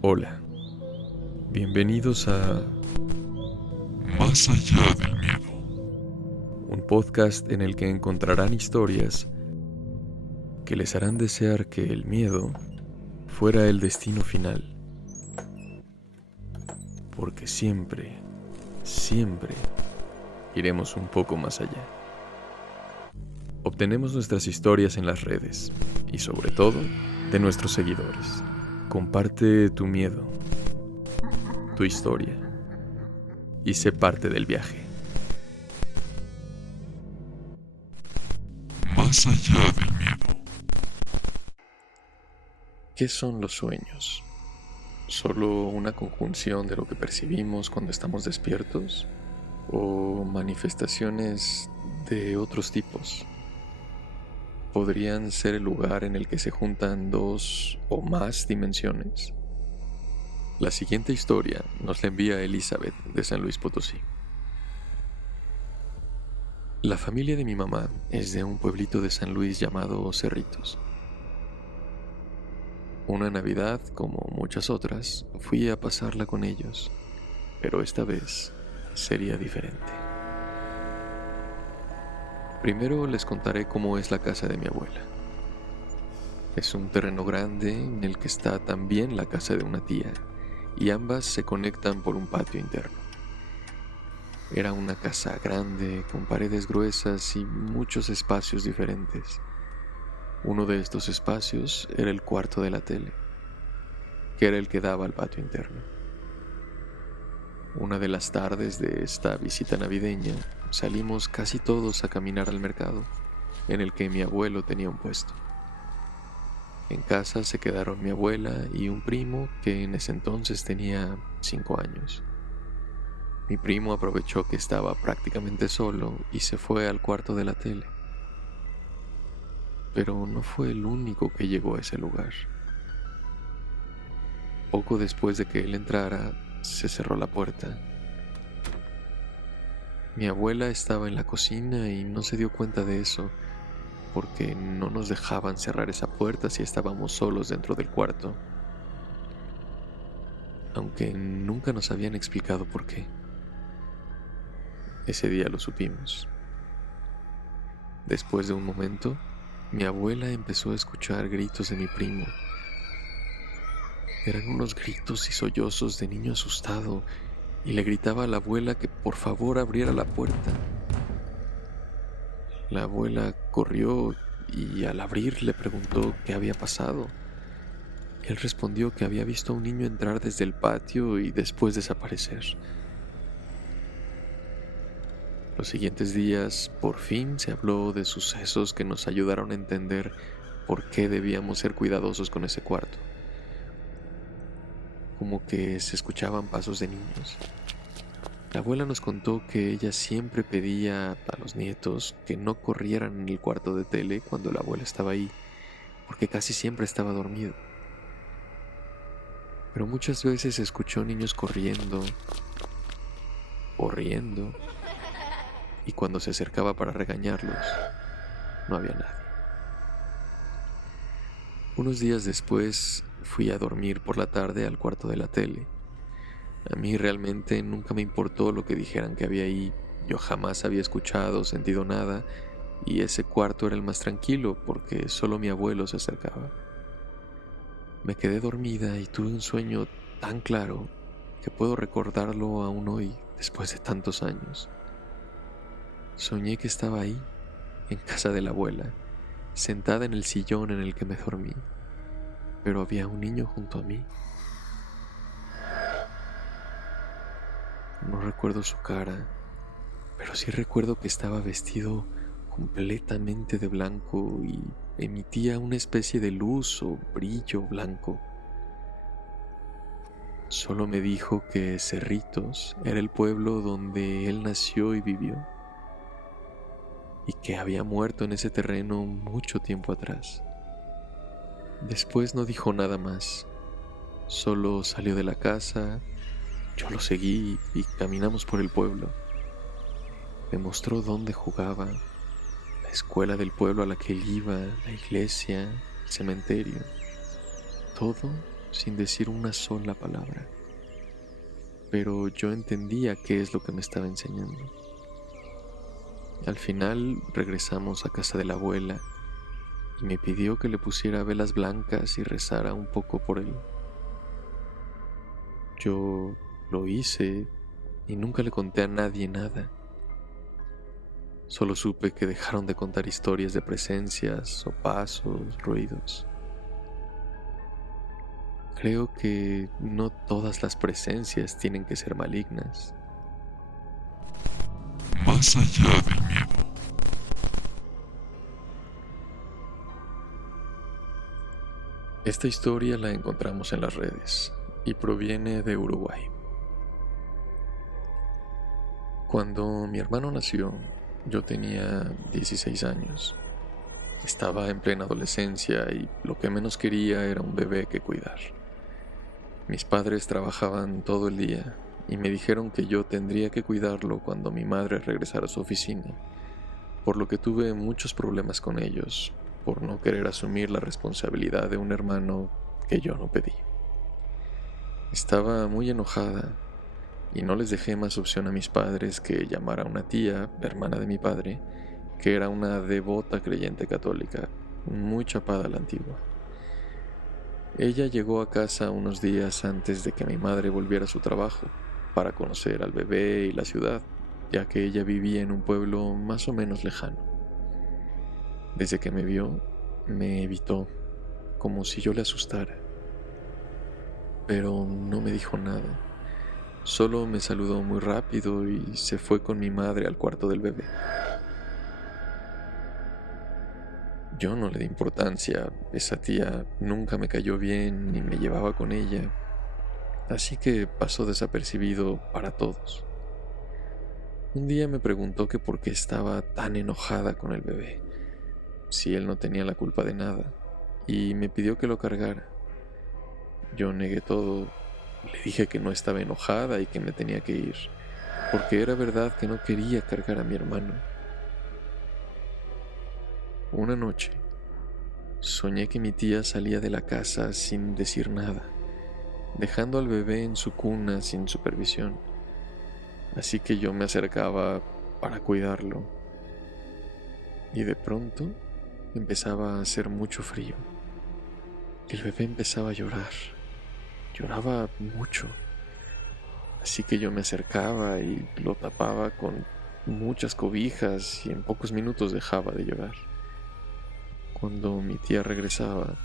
Hola, bienvenidos a Más allá del miedo. un podcast en el que encontrarán historias que les harán desear que el miedo fuera el destino final. Porque siempre, siempre iremos un poco más allá. Obtenemos nuestras historias en las redes y sobre todo de nuestros seguidores. Comparte tu miedo, tu historia y sé parte del viaje. Más allá del miedo. ¿Qué son los sueños? ¿Solo una conjunción de lo que percibimos cuando estamos despiertos? ¿O manifestaciones de otros tipos? ¿Podrían ser el lugar en el que se juntan dos o más dimensiones? La siguiente historia nos la envía Elizabeth de San Luis Potosí. La familia de mi mamá es de un pueblito de San Luis llamado Cerritos. Una Navidad, como muchas otras, fui a pasarla con ellos, pero esta vez sería diferente. Primero les contaré cómo es la casa de mi abuela. Es un terreno grande en el que está también la casa de una tía, y ambas se conectan por un patio interno. Era una casa grande, con paredes gruesas y muchos espacios diferentes. Uno de estos espacios era el cuarto de la tele, que era el que daba al patio interno. Una de las tardes de esta visita navideña, salimos casi todos a caminar al mercado, en el que mi abuelo tenía un puesto. En casa se quedaron mi abuela y un primo que en ese entonces tenía 5 años. Mi primo aprovechó que estaba prácticamente solo y se fue al cuarto de la tele. Pero no fue el único que llegó a ese lugar. Poco después de que él entrara, se cerró la puerta. Mi abuela estaba en la cocina y no se dio cuenta de eso, porque no nos dejaban cerrar esa puerta si estábamos solos dentro del cuarto, aunque nunca nos habían explicado por qué. Ese día lo supimos. Después de un momento, mi abuela empezó a escuchar gritos de mi primo. Eran unos gritos y sollozos de niño asustado, y le gritaba a la abuela que por favor abriera la puerta. La abuela corrió y al abrir le preguntó qué había pasado. Él respondió que había visto a un niño entrar desde el patio y después desaparecer. Los siguientes días, por fin se habló de sucesos que nos ayudaron a entender por qué debíamos ser cuidadosos con ese cuarto. Como que se escuchaban pasos de niños. La abuela nos contó que ella siempre pedía a los nietos que no corrieran en el cuarto de tele cuando la abuela estaba ahí, porque casi siempre estaba dormido. Pero muchas veces se escuchó niños corriendo, y cuando se acercaba para regañarlos, no había nadie. Unos días después fui a dormir por la tarde al cuarto de la tele. A mí realmente nunca me importó lo que dijeran que había ahí. Yo jamás había escuchado o sentido nada, y ese cuarto era el más tranquilo porque solo mi abuelo se acercaba. Me quedé dormida y tuve un sueño tan claro que puedo recordarlo aún hoy, después de tantos años. Soñé que estaba ahí, en casa de la abuela, sentada en el sillón en el que me dormí, pero había un niño junto a mí. No recuerdo su cara, pero sí recuerdo que estaba vestido completamente de blanco y emitía una especie de luz o brillo blanco. Solo me dijo que Cerritos era el pueblo donde él nació y vivió, y que había muerto en ese terreno mucho tiempo atrás. Después no dijo nada más, solo salió de la casa, yo lo seguí y caminamos por el pueblo. Me mostró dónde jugaba, la escuela del pueblo a la que él iba, la iglesia, el cementerio, todo sin decir una sola palabra. Pero yo entendía qué es lo que me estaba enseñando. Al final regresamos a casa de la abuela y me pidió que le pusiera velas blancas y rezara un poco por él. Yo lo hice y nunca le conté a nadie nada. Solo supe que dejaron de contar historias de presencias o pasos, ruidos. Creo que no todas las presencias tienen que ser malignas. Más allá del miedo. Esta historia la encontramos en las redes y proviene de Uruguay. Cuando mi hermano nació, yo tenía 16 años. Estaba en plena adolescencia y lo que menos quería era un bebé que cuidar. Mis padres trabajaban todo el día y me dijeron que yo tendría que cuidarlo cuando mi madre regresara a su oficina, por lo que tuve muchos problemas con ellos, por no querer asumir la responsabilidad de un hermano que yo no pedí. Estaba muy enojada y no les dejé más opción a mis padres que llamar a una tía, hermana de mi padre, que era una devota creyente católica, muy chapada a la antigua. Ella llegó a casa unos días antes de que mi madre volviera a su trabajo, para conocer al bebé y la ciudad, ya que ella vivía en un pueblo más o menos lejano. Desde que me vio, me evitó, como si yo le asustara. Pero no me dijo nada. Solo me saludó muy rápido y se fue con mi madre al cuarto del bebé. Yo no le di importancia, esa tía nunca me cayó bien ni me llevaba con ella, así que pasó desapercibido para todos. Un día me preguntó que por qué estaba tan enojada con el bebé, si él no tenía la culpa de nada, y me pidió que lo cargara. Yo negué todo, le dije que no estaba enojada y que me tenía que ir, porque era verdad que no quería cargar a mi hermano. Una noche, soñé que mi tía salía de la casa sin decir nada, dejando al bebé en su cuna sin supervisión. Así que yo me acercaba para cuidarlo. Y de pronto empezaba a hacer mucho frío. El bebé empezaba a llorar. Lloraba mucho. Así que yo me acercaba y lo tapaba con muchas cobijas y en pocos minutos dejaba de llorar. Cuando mi tía regresaba,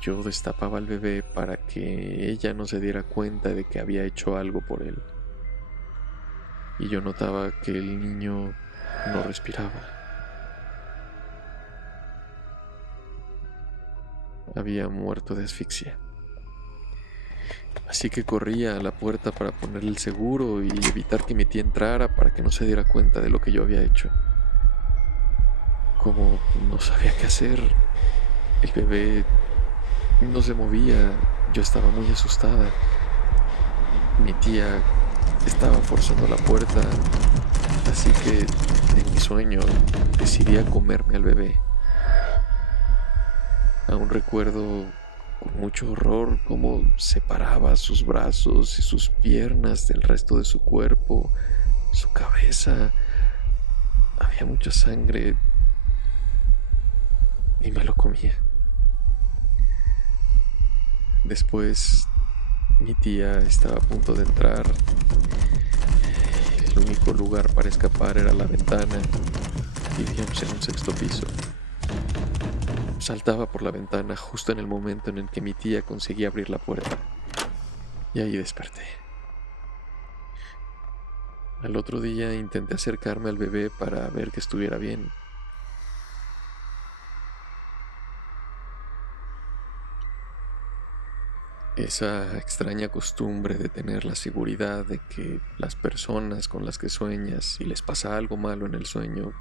yo destapaba al bebé para que ella no se diera cuenta de que había hecho algo por él. Y yo notaba que el niño no respiraba. Había muerto de asfixia. Así que corría a la puerta para ponerle el seguro y evitar que mi tía entrara para que no se diera cuenta de lo que yo había hecho. Como no sabía qué hacer, el bebé no se movía, yo estaba muy asustada. Mi tía estaba forzando la puerta, así que en mi sueño decidí a comerme al bebé. Aún recuerdo con mucho horror cómo separaba sus brazos y sus piernas del resto de su cuerpo, su cabeza. Había mucha sangre y me lo comía. Después, mi tía estaba a punto de entrar. El único lugar para escapar era la ventana. Vivíamos en un sexto piso. Saltaba por la ventana justo en el momento en el que mi tía conseguía abrir la puerta. Y ahí desperté. Al otro día intenté acercarme al bebé para ver que estuviera bien. Esa extraña costumbre de tener la seguridad de que las personas con las que sueñas y les pasa algo malo en el sueño,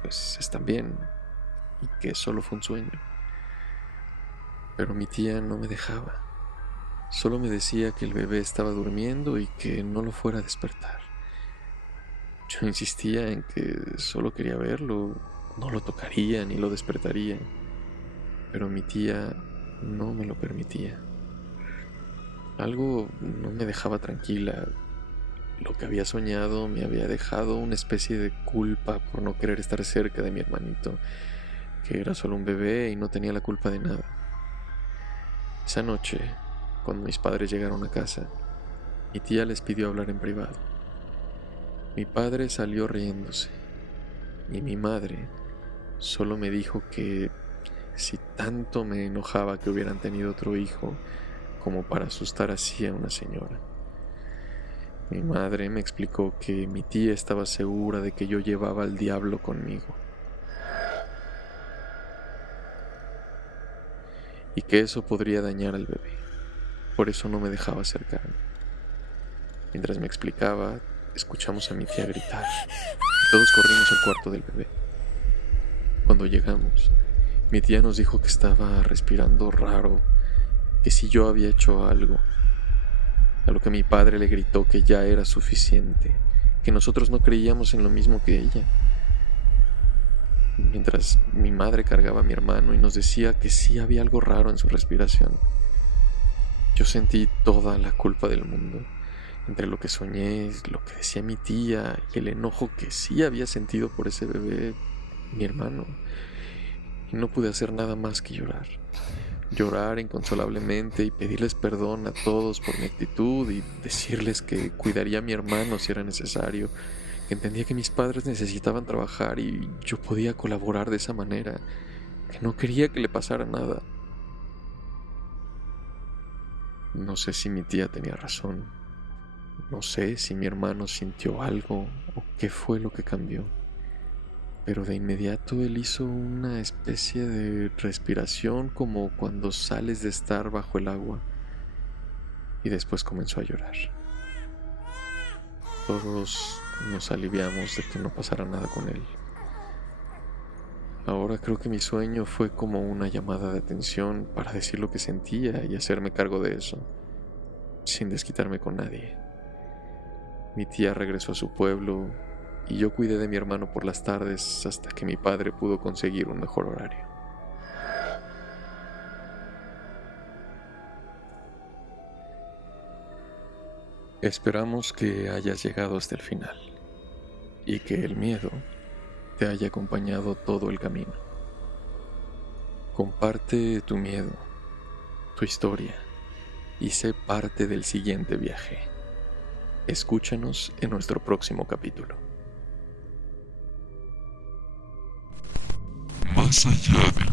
pues están bien y que solo fue un sueño. Pero mi tía no me dejaba. Solo me decía que el bebé estaba durmiendo y que no lo fuera a despertar. Yo insistía en que solo quería verlo, no lo tocaría ni lo despertaría, pero mi tía no me lo permitía. Algo no me dejaba tranquila. Lo que había soñado me había dejado una especie de culpa por no querer estar cerca de mi hermanito, que era solo un bebé y no tenía la culpa de nada. Esa noche, cuando mis padres llegaron a casa, mi tía les pidió hablar en privado. Mi padre salió riéndose y mi madre solo me dijo que si tanto me enojaba que hubieran tenido otro hijo como para asustar así a una señora. Mi madre me explicó que mi tía estaba segura de que yo llevaba al diablo conmigo y que eso podría dañar al bebé. Por eso no me dejaba acercarme. Mientras me explicaba, escuchamos a mi tía gritar y todos corrimos al cuarto del bebé. Cuando llegamos, mi tía nos dijo que estaba respirando raro, que si yo había hecho algo, a lo que mi padre le gritó que ya era suficiente, que nosotros no creíamos en lo mismo que ella. Mientras mi madre cargaba a mi hermano y nos decía que sí había algo raro en su respiración, yo sentí toda la culpa del mundo, entre lo que soñé, lo que decía mi tía y el enojo que sí había sentido por ese bebé, mi hermano. Y no pude hacer nada más que llorar. Llorar inconsolablemente y pedirles perdón a todos por mi actitud y decirles que cuidaría a mi hermano si era necesario, que entendía que mis padres necesitaban trabajar y yo podía colaborar de esa manera, que no quería que le pasara nada. No sé si mi tía tenía razón, no sé si mi hermano sintió algo o qué fue lo que cambió, pero de inmediato él hizo una especie de respiración como cuando sales de estar bajo el agua y después comenzó a llorar. Todos nos aliviamos de que no pasara nada con él. Ahora creo que mi sueño fue como una llamada de atención para decir lo que sentía y hacerme cargo de eso, sin desquitarme con nadie. Mi tía regresó a su pueblo y yo cuidé de mi hermano por las tardes hasta que mi padre pudo conseguir un mejor horario. Esperamos que hayas llegado hasta el final y que el miedo te haya acompañado todo el camino. Comparte tu miedo, tu historia y sé parte del siguiente viaje. Escúchanos en nuestro próximo capítulo. Más allá del